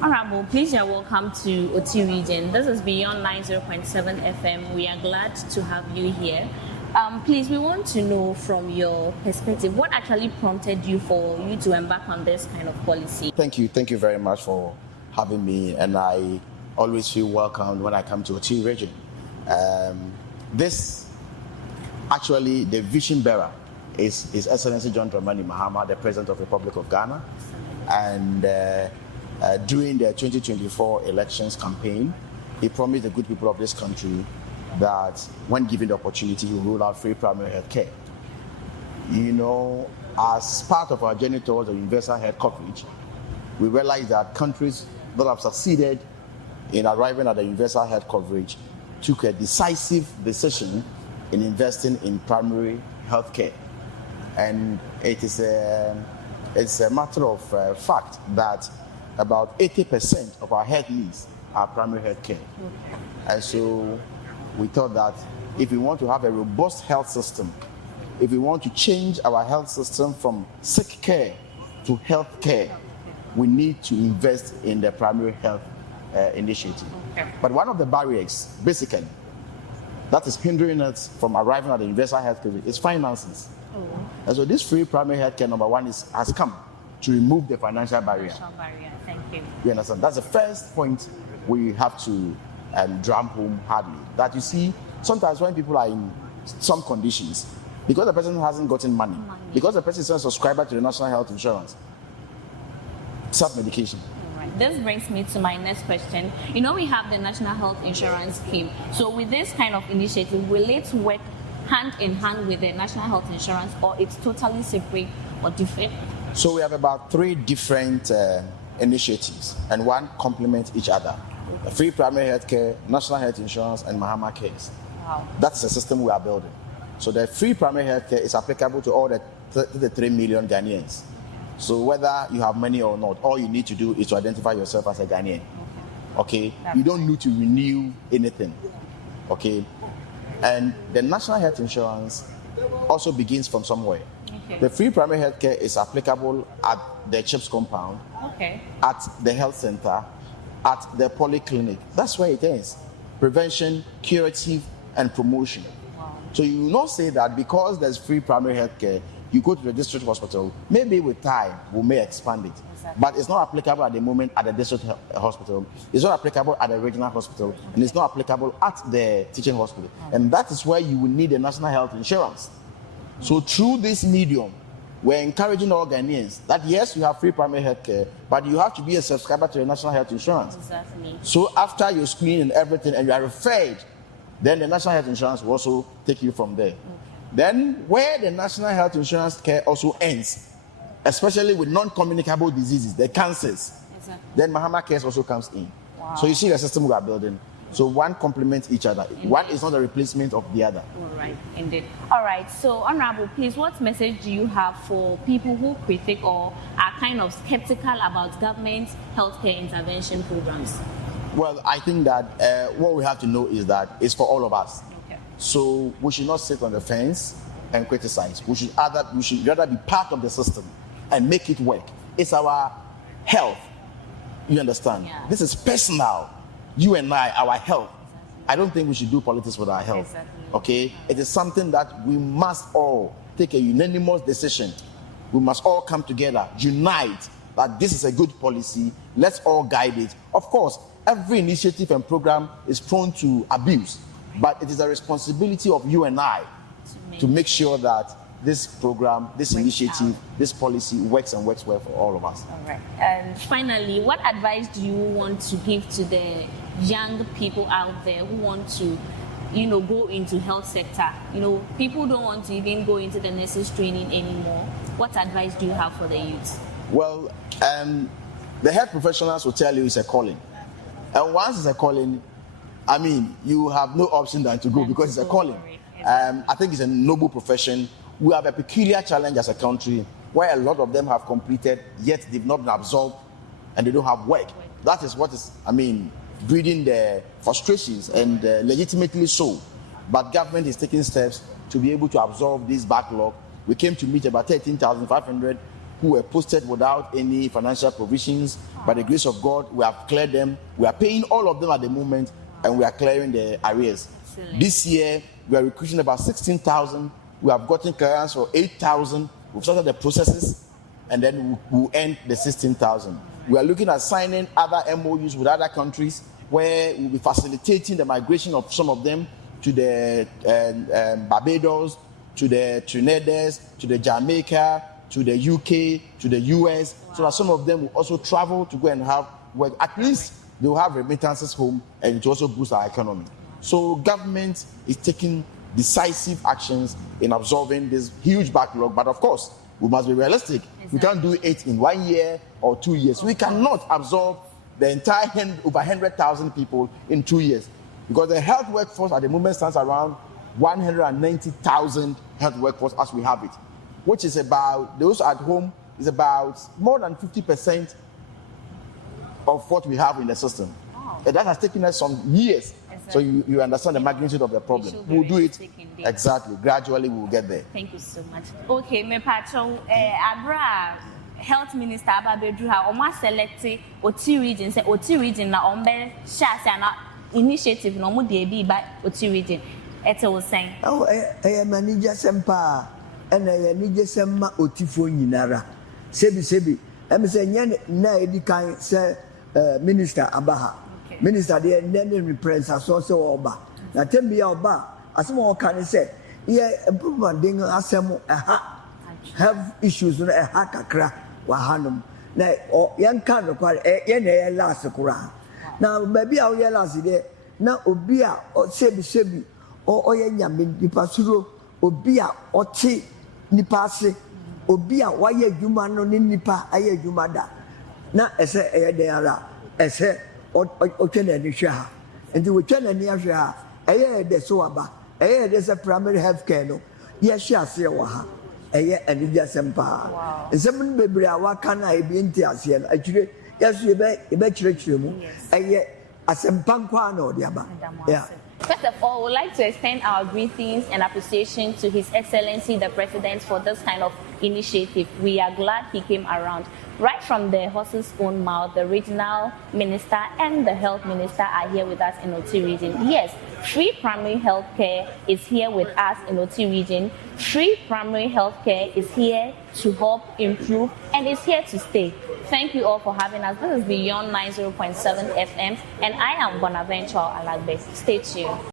Honorable, please, you're welcome to OT Region. This is Beyond 90.7 FM. We are glad to have you here. Please, we want to know from your perspective, what actually prompted you to embark on this kind of policy? Thank you very much for having me, and I always feel welcome when I come to OT Region. This, actually, the vision bearer is His Excellency John Dramani Mahama, the President of the Republic of Ghana, and during the 2024 elections campaign, he promised the good people of this country that when given the opportunity, he will roll out free primary health care. You know, as part of our journey towards the universal health coverage, we realized that countries that have succeeded in arriving at the universal health coverage took a decisive decision in investing in primary health care. And it's a matter of fact that about 80% of our health needs are primary health care. Okay. And so we thought that if we want to have a robust health system, if we want to change our health system from sick care to health care, we need to invest in the primary health initiative. Okay. But one of the barriers, basically, that is hindering us from arriving at the universal health care is finances. Oh. And so this free primary health care, number one, has come to remove the financial barrier. Thank you. You understand? That's the first point we have to drum home hardly. That you see, sometimes when people are in some conditions, because the person hasn't gotten money, because the person is a subscriber to the national health insurance, self-medication. Right. This brings me to my next question. You know, we have the national health insurance scheme. So with this kind of initiative, will it work hand in hand with the national health insurance, or it's totally separate or different? So we have about 3 different initiatives, and one complements each other. Okay. Free primary health care, national health insurance, and Mahama Cares. Wow. That's the system we are building. So the free primary health care is applicable to all the 33 million Ghanaians. So whether you have money or not, all you need to do is to identify yourself as a Ghanaian. Okay? You don't need to renew anything. Okay? And the national health insurance also begins from somewhere. Okay. The free primary health care is applicable at the CHIPS compound, at the health center, at the polyclinic. That's where it is. Prevention, curative, and promotion. Wow. So you will not say that because there's free primary health care, you go to the district hospital. Maybe with time, we may expand it. Exactly. But it's not applicable at the moment at the district hospital. It's not applicable at the regional hospital. Okay. And it's not applicable at the teaching hospital. Okay. And that is where you will need a national health insurance. So through this medium, we're encouraging all Ghanaians that yes, you have free primary health care, but you have to be a subscriber to the national health insurance. Exactly. So after your screening and everything, and you are referred, then the national health insurance will also take you from there. Okay. Then where the national health insurance care also ends, especially with non-communicable diseases, the cancers, then Mahama Cares also comes in. Wow. So you see the system we are building. So one complements each other. Indeed. One is not a replacement of the other. All right, indeed. All right, so Honorable, please, what message do you have for people who critique or are kind of skeptical about government healthcare intervention programs? Well, I think that what we have to know is that it's for all of us. Okay. So we should not sit on the fence and criticize. We should rather be part of the system and make it work. It's our health. You understand? Yeah. This is personal. You and I, our health. I don't think we should do politics with our health. Exactly. Okay? It is something that we must all take a unanimous decision. We must all come together, unite, that this is a good policy. Let's all guide it. Of course, every initiative and program is prone to abuse, but it is a responsibility of you and I to make sure that this program, this initiative, this policy works and works well for all of us. All right. And finally, what advice do you want to give to the young people out there who want to, go into health sector? People don't want to even go into the nurses training anymore. What advice do you have for the youth? Well, the health professionals will tell you it's a calling. And once it's a calling, you have no option than to go because it's a calling. I think it's a noble profession. We have a peculiar challenge as a country where a lot of them have completed, yet they've not been absorbed and they don't have work. That is what is, breeding the frustrations, and legitimately so. But government is taking steps to be able to absorb this backlog. We came to meet about 13,500 who were posted without any financial provisions. By the grace of God, we have cleared them. We are paying all of them at the moment, and we are clearing the arrears. Excellent. This year, we are recruiting about 16,000. We have gotten clearance for 8,000. We've started the processes, and then we'll end the 16,000. We are looking at signing other MOUs with other countries where we'll be facilitating the migration of some of them to the Barbados, to the Trinidad, to the Jamaica, to the UK, to the US, so that some of them will also travel to go and have work. At least they will have remittances home, and it will also boost our economy. So government is taking decisive actions in absorbing this huge backlog, but of course, we must be realistic. Exactly. We can't do it in 1 year or 2 years. We cannot absorb the entire over 100,000 people in 2 years, because the health workforce at the moment stands around 190,000 health workforce as we have it, which is about, those at home is about more than 50% of what we have in the system. Wow. And that has taken us some years. So you understand the magnitude of the problem. We'll do it exactly. Gradually, we'll get there. Thank you so much. Okay, me pacho abra health minister Ababedru ha oma select Oti region, say Oti region na ombe sha na initiative no mu de bi ba Oti region. Ete wo sen. Oh, manager sempa and I need semma Otifo nyinara. Sebi. Em say nya na edi kan say minister Abaha. Minister there then represents so oba. Na tembia oba asemo kan say yeah improvement ding asemo have issues no kakra wa hanum na yan kan no kware ye na last kura na baby a we last there na obi a sebi o ye nyame nipa suro obi a oti nipa ase obi a wa ye adwuma no ni nipa aye adwuma da na ese eye den ara ese o twene ni hwe ha enti wo twene ni ahwe ha eye de so aba eye de se primary health care no ye hwe ase wo ha eye anibia sempa nsem bebre a waka na ebi nti ase no atwire yeso ebe kyerɛkyerɛ mu eye asempa nkwa na odi aba yeah. First of all, we'd like to extend our greetings and appreciation to His Excellency the President for this kind of initiative. We are glad he came around. Right from the horse's own mouth, the regional minister and the health minister are here with us in Oti region. Yes, free primary health care is here with us in Oti region. Free primary health care is here to help improve and is here to stay. Thank you all for having us. This is Beyond 90.7 FM and I am Bonaventure Alagbe. Stay tuned.